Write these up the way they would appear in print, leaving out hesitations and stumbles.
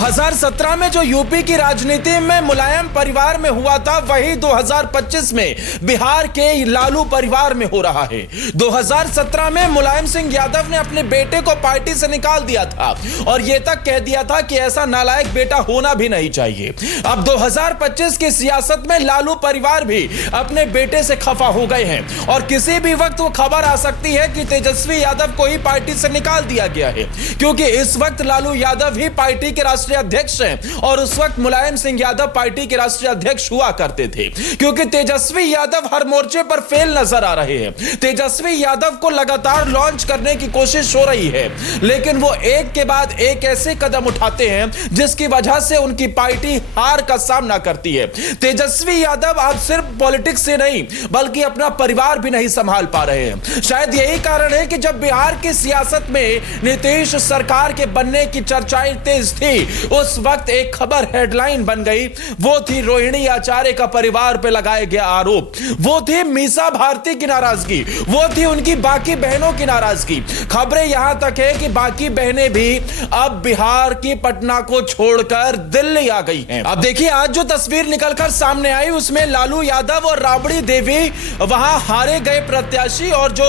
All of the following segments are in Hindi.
2017 में जो यूपी की राजनीति में मुलायम परिवार में हुआ था, वही 2025 में बिहार के लालू परिवार में हो रहा है। 2017 में मुलायम सिंह यादव ने अपने बेटे को पार्टी से निकाल दिया था और यह तक कह दिया था कि ऐसा नालायक बेटा होना भी नहीं चाहिए। अब 2025 की सियासत में लालू परिवार भी अपने बेटे से खफा हो गए हैं और किसी भी वक्त वो खबर आ सकती है कि तेजस्वी यादव को ही पार्टी से निकाल दिया गया है, क्योंकि इस वक्त लालू यादव ही पार्टी के राष्ट्रीय अध्यक्ष हैं और उस वक्त मुलायम सिंह यादव पार्टी के राष्ट्रीय अध्यक्ष हुआ करते थे। क्योंकि तेजस्वी यादव हर मोर्चे पर फेल नजर आ रहे हैं। तेजस्वी यादव को लगातार लॉन्च करने की कोशिश हो रही है, लेकिन वो एक के बाद एक ऐसे कदम उठाते हैं जिसकी वजह से उनकी पार्टी हार का सामना करती है। तेजस्वी यादव अब सिर्फ पॉलिटिक्स से नहीं बल्कि अपना परिवार भी नहीं संभाल पा रहे हैं। शायद यही कारण है कि जब बिहार की सियासत में नीतीश सरकार के बनने की चर्चाएं तेज थी, उस वक्त एक खबर हेडलाइन बन गई। वो थी रोहिणी आचार्य का परिवार पे लगाया गया आरोप, वो थी मीसा भारती की नाराजगी, वो थी उनकी बाकी बहनों की नाराजगी। खबरें यहां तक है कि बाकी बहनें भी अब बिहार की पटना को छोड़कर दिल्ली आ गई हैं। अब देखिए, आज जो तस्वीर निकलकर सामने आई उसमें लालू यादव और राबड़ी देवी वहां हारे गए प्रत्याशी और जो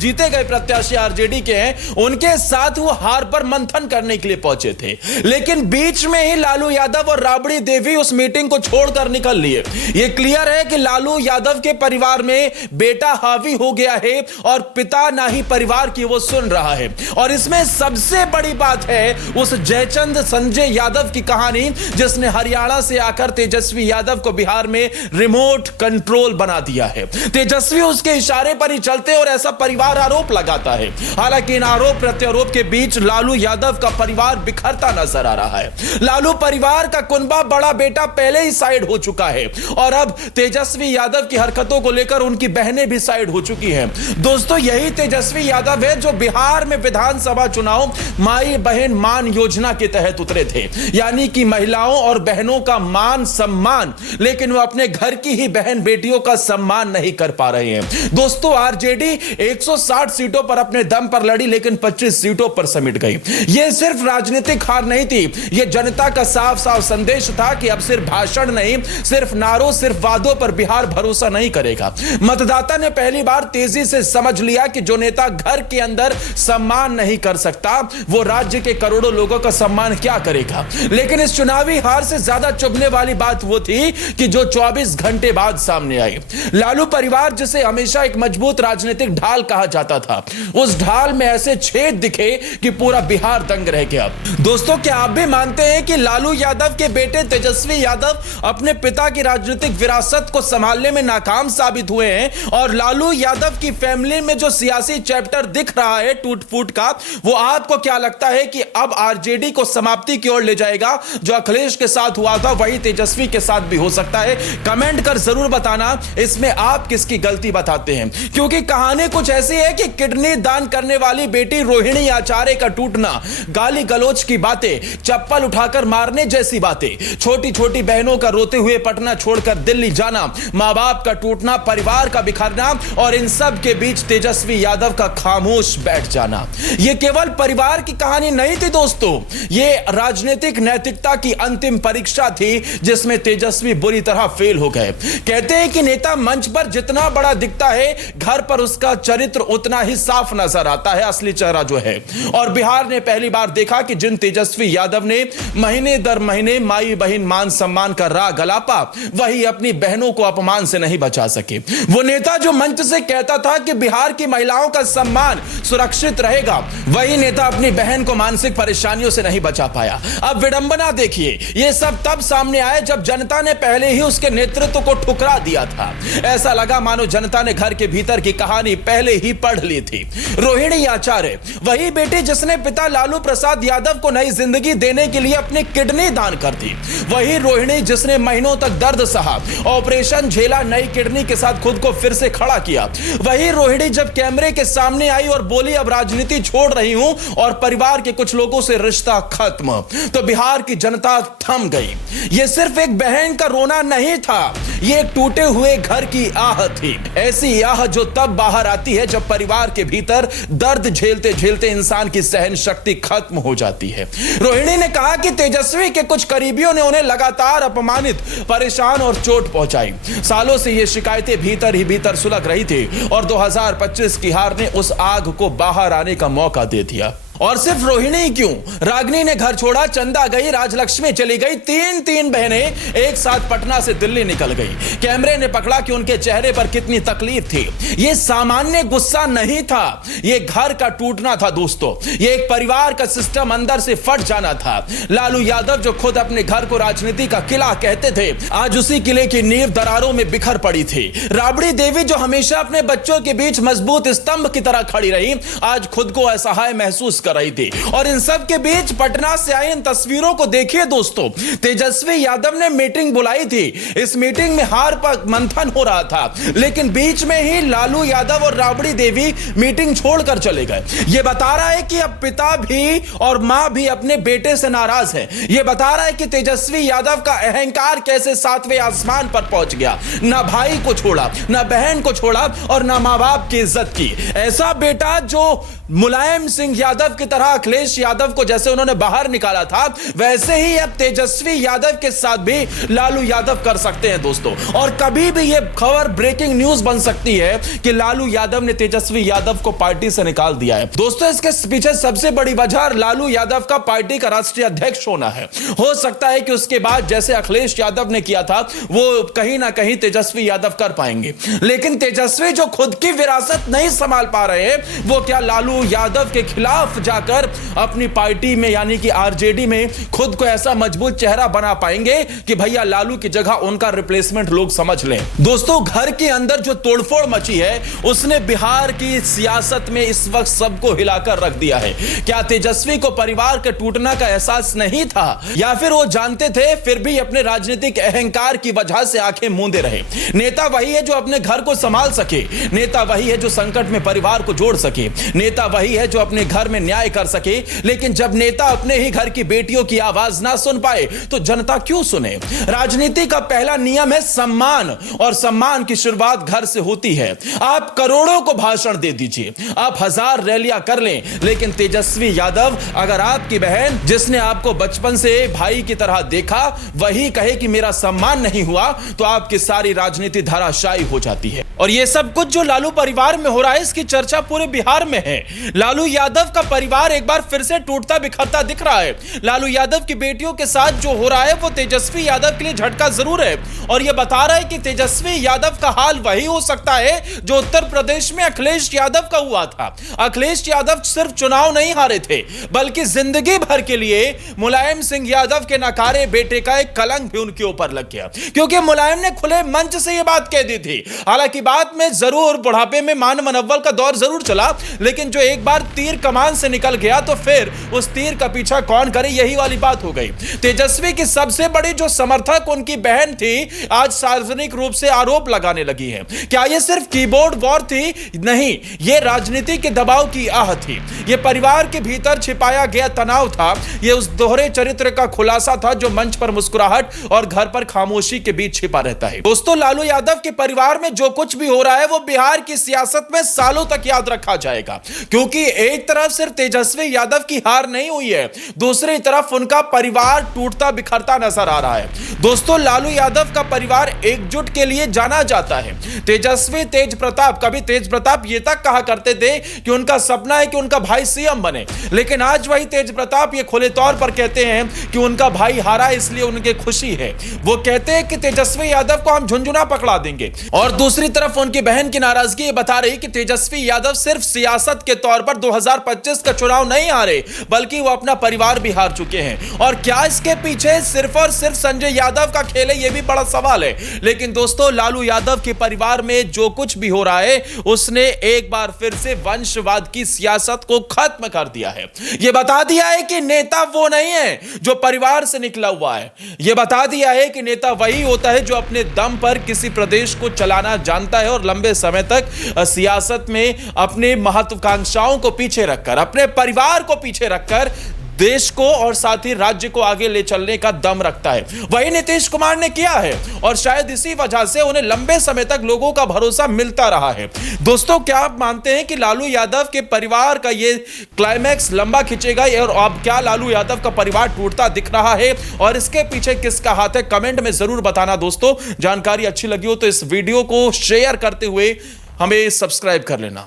जीते गए प्रत्याशी आरजेडी के हैं उनके साथ वो हार पर मंथन करने के लिए पहुंचे थे। लेकिन बीच में ही लालू यादव और राबड़ी देवी उस मीटिंग को छोड़कर निकल लिए। ये क्लियर है कि लालू यादव के परिवार में बेटा हावी हो गया है और पिता ना ही परिवार की वो सुन रहा है। और इसमें सबसे बड़ी बात है उस जयचंद संजय यादव की कहानी, जिसने हरियाणा से आकर तेजस्वी यादव को बिहार में रिमोट कंट्रोल बना दिया है। तेजस्वी उसके इशारे पर ही चलते और ऐसा परिवार आरोप लगाता है। हालांकि इन आरोप प्रत्यारोप के बीच लालू यादव का परिवार बिखरता नजर आ रहा है। लालू परिवार का कुनबा बड़ा बेटा पहले ही साइड हो चुका है और अब तेजस्वी यादव की हरकतों को लेकर उनकी बहनें भी साइड हो चुकी हैं। दोस्तों, यही तेजस्वी यादव है जो बिहार में विधानसभा चुनाव माई बहन मान योजना के तहत उतरे थे, यानी कि महिलाओं और बहनों का मान सम्मान, लेकिन वो अपने घर की ही बहन बेटियों का सम्मान नहीं कर पा रहे हैं। दोस्तों, आरजेडी 160 सीटों पर अपने दम पर लड़ी, लेकिन 25 सीटों पर समिट गई। यह सिर्फ राजनीतिक हार नहीं थी, यह जनता का साफ साफ संदेश था कि अब सिर्फ भाषण नहीं, सिर्फ नारों, सिर्फ वादों पर बिहार भरोसा नहीं करेगा। मतदाता ने पहली बार तेजी से समझ लिया कि जो नेता घर के अंदर सम्मान नहीं कर सकता, वो राज्य के करोड़ों लोगों का सम्मान क्या करेगा। लेकिन इस चुनावी हार से ज्यादा चुभने वाली बात वो थी कि जो 24 घंटे बाद सामने आई। लालू परिवार, जिसे हमेशा एक मजबूत राजनीतिक ढाल कहा जाता था, उस ढाल में ऐसे छेद दिखे कि पूरा बिहार दंग रह गया। दोस्तों, क्या आप भी मानते हैं कि लालू यादव के बेटे तेजस्वी यादव अपने पिता की राजनीतिक विरासत को संभालने में नाकाम साबित हुए हैं और लालू यादव की फैमिली में जो सियासी चैप्टर दिख रहा है टूट फूट का, वो आपको क्या लगता है कि अब आरजेडी को समाप्ति की ओर ले जाएगा? जो अखिलेश के साथ हुआ था वही तेजस्वी के साथ भी हो सकता है। कमेंट कर जरूर बताना इसमें आप किसकी गलती बताते हैं, क्योंकि कहानी कुछ ऐसी है कि किडनी दान करने वाली बेटी रोहिणी आचार्य का टूटना, गाली गलौज की बातें, चप्पल उठाकर मारने जैसी बातें, छोटी छोटी बहनों का रोते हुए पटना छोड़कर दिल्ली जाना, मां बाप का टूटना, परिवार का बिखरना और इन सब के बीच तेजस्वी यादव का खामोश बैठ जाना, यह केवल परिवार की कहानी नहीं थी दोस्तों, यह राजनीतिक नैतिकता की अंतिम परीक्षा थी जिसमें तेजस्वी बुरी तरह फेल हो गए। कहते हैं कि नेता मंच पर जितना बड़ा दिखता है, घर पर उसका चरित्र उतना ही साफ नजर आता है, असली चेहरा जो है। और बिहार ने पहली बार देखा कि जिन तेजस्वी यादव ने महीने दर महीने माई बहन मान सम्मान का राग गलापा, वही अपनी बहनों को अपमान से नहीं बचा सके। वो नेता जो मंच से कहता था कि बिहार की महिलाओं का सम्मान सुरक्षित रहेगा, वही नेता अपनी बहन को मानसिक परेशानियों से नहीं बचा पाया। अब विडंबना देखिए, यह सब तब सामने आया जब जनता ने पहले ही उसके नेतृत्व को ठुकरा दिया था। ऐसा लगा मानो जनता ने घर के भीतर की कहानी पहले ही पढ़ ली थी। रोहिणी आचार्य, वही बेटी जिसने पिता लालू प्रसाद यादव को नई जिंदगी देने के लिए अपनी किडनी दान कर दी, वही रोहिणी जिसने महीनों तक दर्द सहा, ऑपरेशन झेला, नई किडनी के साथ खुद को फिर से खड़ा किया, वही रोहिणी जब कैमरे के सामने आई और बोली अब राजनीति छोड़ रही हूं और परिवार के कुछ लोगों से रिश्ता खत्म, तो बिहार की जनता थम गई। यह सिर्फ एक बहन का रोना नहीं था, ये एक टूटे हुए घर की आह थी। ऐसी आह जो तब बाहर आती है जब परिवार के भीतर दर्द झेलते झेलते इंसान की सहन शक्ति खत्म हो जाती है। रोहिणी ने कहा कि तेजस्वी के कुछ करीबियों ने उन्हें लगातार अपमानित, परेशान और चोट पहुंचाई। सालों से ये शिकायतें भीतर ही भीतर सुलग रही थी और 2025 की हार ने उस आग को बाहर आने का मौका दे दिया। और सिर्फ रोहिणी क्यों, रागिनी ने घर छोड़ा, चंदा गई, राजलक्ष्मी चली गई, तीन बहनें एक साथ पटना से दिल्ली निकल गई। कैमरे ने पकड़ा कि उनके चेहरे पर कितनी तकलीफ थी। यह सामान्य गुस्सा नहीं था, यह घर का टूटना था दोस्तों। यह एक परिवार का सिस्टम अंदर से फट जाना था। लालू यादव जो खुद अपने घर को राजनीति का किला कहते थे, आज उसी किले की नींव दरारों में बिखर पड़ी थी। राबड़ी देवी जो हमेशा अपने बच्चों के बीच मजबूत स्तंभ की तरह खड़ी रही, आज खुद को असहाय महसूस कर रही थी। और इन सब के बीच पटना से आई इन तस्वीरों को देखिए दोस्तों। तेजस्वी यादव ने मीटिंग बुलाई थी। इस मीटिंग में हार पर मंथन हो रहा था, लेकिन बीच में ही लालू यादव और राबड़ी देवी मीटिंग छोड़कर चले गए। यह बता रहा है कि अब पिता भी और मां भी अपने बेटे से नाराज है। यह बता रहा है कि तेजस्वी यादव का अहंकार कैसे 7वें आसमान पर पहुंच गया। ना भाई को छोड़ा, ना बहन को छोड़ा और ना मां बाप की इज्जत की। ऐसा बेटा जो मुलायम सिंह यादव की तरह अखिलेश यादव को जैसे उन्होंने बाहर निकाला था, वैसे ही अब तेजस्वी यादव के साथ भी लालू यादव कर सकते हैं दोस्तों। और कभी भी यह खबर ब्रेकिंग न्यूज बन सकती है कि लालू यादव ने तेजस्वी यादव को पार्टी से निकाल दिया है। दोस्तों, इसके पीछे सबसे बड़ी वजह लालू यादव का पार्टी का राष्ट्रीय अध्यक्ष होना है। हो सकता है कि उसके बाद जैसे अखिलेश यादव ने किया था, वो कहीं ना कहीं तेजस्वी यादव कर पाएंगे। लेकिन तेजस्वी जो खुद की विरासत नहीं संभाल पा रहे हैं, वो क्या लालू यादव के खिलाफ जाकर अपनी पार्टी में यानी कि आरजेडी में खुद को ऐसा मजबूत चेहरा बना पाएंगे कि भैया लालू की जगह उनका रिप्लेसमेंट लोग समझ लें। दोस्तों, घर के अंदर जो तोड़फोड़ मची है, उसने बिहार की सियासत में इस वक्त सबको हिलाकर रख दिया है। क्या तेजस्वी को परिवार के टूटना का एहसास नहीं था, या फिर वो जानते थे फिर भी अपने राजनीतिक अहंकार की वजह से आंखें मूंदे रहे? नेता वही है जो अपने घर को संभाल सके, नेता वही है जो संकट में परिवार को जोड़ सके, नेता वही है जो अपने घर में न्याय कर सके। लेकिन जब नेता अपने ही घर की बेटियों की आवाज ना सुन पाए तो जनता क्यों सुने? राजनीति का पहला नियम है सम्मान, और सम्मान की शुरुआत घर से होती है। आप करोड़ों को भाषण दे दीजिए, आप 1000 रैलियां कर लें, लेकिन तेजस्वी यादव, अगर आपकी बहन जिसने आपको बचपन से भाई की तरह देखा वही कहे कि मेरा सम्मान नहीं हुआ, तो आपकी सारी राजनीति धराशायी हो जाती है। और यह सब कुछ जो लालू परिवार में हो रहा है, इसकी चर्चा पूरे बिहार में है। लालू यादव का परिवार एक बार फिर से टूटता बिखरता दिख रहा है। लालू यादव की बेटियों के साथ जो हो रहा है वो तेजस्वी यादव के लिए झटका जरूर है, और यह बता रहा है कि तेजस्वी यादव का हाल वही हो सकता है जो उत्तर प्रदेश में अखिलेश यादव का हुआ था। अखिलेश यादव सिर्फ चुनाव नहीं हारे थे, बल्कि जिंदगी भर के लिए मुलायम सिंह यादव के नकारे बेटे का एक कलंक भी उनके ऊपर लग गया, क्योंकि मुलायम ने खुले मंच से यह बात कह दी थी। हालांकि बात में जरूर बुढ़ापे में मान मनव्वल का दौर जरूर चला, लेकिन जो एक बार तीर कमान से निकल गया तो फिर उस तीर का पीछा कौन करे, यही वाली बात हो गई। तेजस्वी की सबसे बड़ी जो समर्थक उनकी बहन थी, आज सार्वजनिक रूप से आरोप लगाने लगी है। क्या यह सिर्फ कीबोर्ड वॉर थी? नहीं, यह राजनीति के दबाव की आह थी। यह परिवार के भीतर छिपाया गया तनाव था। यह उस दोहरे चरित्र का खुलासा था जो मंच पर मुस्कुराहट और घर पर खामोशी के बीच छिपा रहता है। दोस्तों, लालू यादव के परिवार में जो कुछ भी हो रहा है वो बिहार की सियासत में सालों तक याद रखा जाएगा, क्योंकि एक तरफ सिर्फ तेजस्वी यादव की हार नहीं हुई है, दूसरी तरफ उनका परिवार टूटता बिखरता नजर आ रहा है। दोस्तों, लालू यादव का परिवार एकजुट के लिए जाना जाता है। तेजस्वी, तेज प्रताप, कभी तेज प्रताप ये तक कहा करते थे कि उनका सपना है कि उनका भाई सीएम बने, लेकिन आज वही तेज प्रताप ये खुले तौर पर कहते हैं कि उनका भाई हारा इसलिए उनकी खुशी है। वो कहते हैं कि तेजस्वी यादव को हम झुंझुना पकड़ा देंगे, और दूसरी तरफ उनकी बहन की नाराजगी बता रही कि तेजस्वी यादव सिर्फ सियासत के तौर पर 2025 का चुनाव नहीं हारे, बल्कि वो अपना परिवार भी हार चुके हैं। और क्या इसके पीछे सिर्फ और सिर्फ संजय यादव का खेल है, यह भी बड़ा सवाल है। लेकिन दोस्तों, लालू यादव के परिवार में जो कुछ भी हो रहा है, उसने एक बार फिर से वंशवाद की सियासत को खत्म कर दिया है। यह बता दिया है कि नेता वो नहीं है जो परिवार से निकला हुआ है। यह बता दिया है कि नेता वही होता है जो अपने दम पर किसी प्रदेश को चलाना जानता है और लंबे समय तक सियासत में अपने महत्वाकांक्षाओं को पीछे रखकर, अपने परिवार को पीछे रखकर देश को और साथ ही राज्य को आगे ले चलने का दम रखता है। वही नीतीश कुमार ने किया है और शायद इसी वजह से उन्हें लंबे समय तक लोगों का भरोसा मिलता रहा है। दोस्तों, क्या आप मानते हैं कि लालू यादव के परिवार का ये क्लाइमैक्स लंबा खिंचेगा और अब क्या लालू यादव का परिवार टूटता दिख रहा है और इसके पीछे किसका हाथ है? कमेंट में जरूर बताना दोस्तों। जानकारी अच्छी लगी हो तो इस वीडियो को शेयर करते हुए हमें सब्सक्राइब कर लेना।